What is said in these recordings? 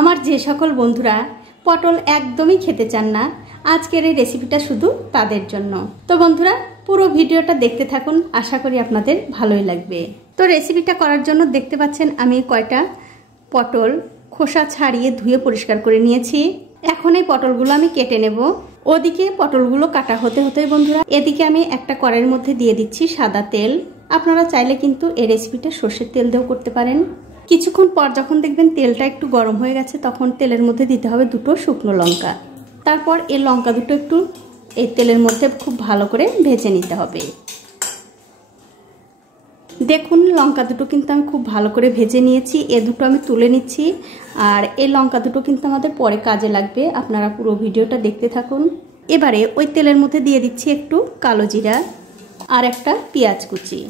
আমার যে সকল বন্ধুরা পটল একদমই খেতে চান না, আজকের এই রেসিপিটা শুধু তাদের জন্য। তো বন্ধুরা পুরো ভিডিওটা দেখতে থাকুন, আশা করি আপনাদের ভালোই লাগবে। তো রেসিপিটা করার জন্য দেখতে পাচ্ছেন আমি কয়টা পটল খোসা ছাড়িয়ে ধুয়ে পরিষ্কার করে নিয়েছি। এখন এই পটলগুলো আমি কেটে নেব। ওদিকে পটলগুলো কাটা হতে হতে বন্ধুরা এদিকে আমি একটা কড়াইয়ের মধ্যে দিয়ে দিচ্ছি সাদা তেল। আপনারা চাইলে কিন্তু এই রেসিপিটা সর্ষের তেল দিয়েও করতে পারেন। কিছুক্ষণ পর যখন দেখবেন তেলটা একটু গরম হয়ে গেছে, তখন তেলের মধ্যে দিতে হবে দুটো শুকনো লঙ্কা। তারপর এই লঙ্কা দুটো একটু এই তেলের মধ্যে খুব ভালো করে ভেজে নিতে হবে। দেখুন লঙ্কা দুটো কিন্তু আমি খুব ভালো করে ভেজে নিয়েছি। এ দুটো আমি তুলে নিচ্ছি। আর এই লঙ্কা দুটো কিন্তু আমাদের পরে কাজে লাগবে, আপনারা পুরো ভিডিওটা দেখতে থাকুন। এবারে ওই তেলের মধ্যে দিয়ে দিচ্ছি একটু কালো জিরা আর একটা পেঁয়াজ কুচি,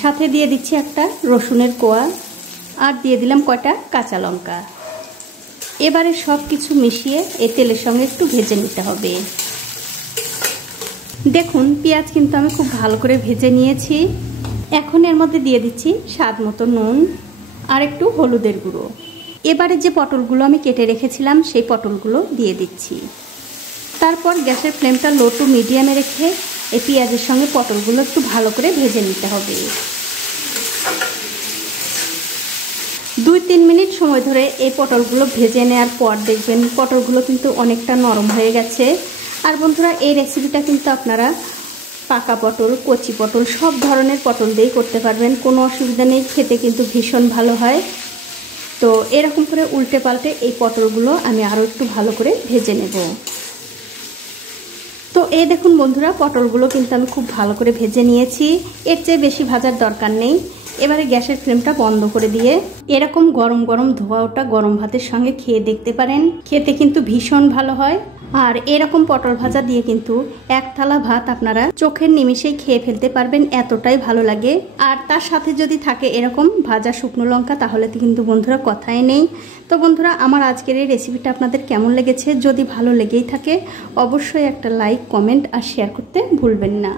সাথে দিয়ে দিচ্ছি একটা রসুনের কোয়া আর দিয়ে দিলাম কয়টা কাঁচা লঙ্কা। এবারে সব কিছু মিশিয়ে এই তেলের সঙ্গে একটু ভেজে নিতে হবে। দেখুন পেঁয়াজ কিন্তু আমি খুব ভালো করে ভেজে নিয়েছি। এখন এর মধ্যে দিয়ে দিচ্ছি স্বাদ মতো নুন আর একটু হলুদের গুঁড়ো। এবারে যে পটলগুলো আমি কেটে রেখেছিলাম সেই পটলগুলো দিয়ে দিচ্ছি। তারপর গ্যাসের ফ্লেমটা লো টু মিডিয়ামে রেখে এই পেঁয়াজের সঙ্গে পটলগুলো একটু ভালো করে ভেজে নিতে হবে। 2-3 মিনিট সময় ধরে এই পটলগুলো ভেজে নেওয়ার পর দেখবেন পটলগুলো কিন্তু অনেকটা নরম হয়ে গেছে। আর বন্ধুরা এই রেসিপিটা কিন্তু আপনারা পাকা পটল, কচি পটল সব ধরনের পটল দিয়েই করতে পারবেন, কোনো অসুবিধা নেই, খেতে কিন্তু ভীষণ ভালো হয়। তো এরকম করে উল্টে পাল্টে এই পটলগুলো আমি আরও একটু ভালো করে ভেজে নেব। তো এই দেখুন বন্ধুরা পটলগুলো কিন্তু আমি খুব ভালো করে ভেজে নিয়েছি। এর চেয়ে বেশি ভাজার দরকার নেই। এবারে গ্যাসের ফ্লেমটা বন্ধ করে দিয়ে এরকম গরম গরম ধোয়া ওটা গরম ভাতের সঙ্গে খেয়ে দেখতে পারেন, খেতে কিন্তু ভীষণ ভালো হয়। আর এরকম পটল ভাজা দিয়ে কিন্তু এক থালা ভাত আপনারা চোখের নিমেষেই খেয়ে ফেলতে পারবেন, এতটাই ভালো লাগে। আর তার সাথে যদি থাকে এরকম ভাজা শুকনো লঙ্কা, তাহলে তো কিন্তু বন্ধুরা কথাই নেই। তো বন্ধুরা আমার আজকের এই রেসিপিটা আপনাদের কেমন লেগেছে? যদি ভালো লেগেই থাকে অবশ্যই একটা লাইক, কমেন্ট আর শেয়ার করতে ভুলবেন না।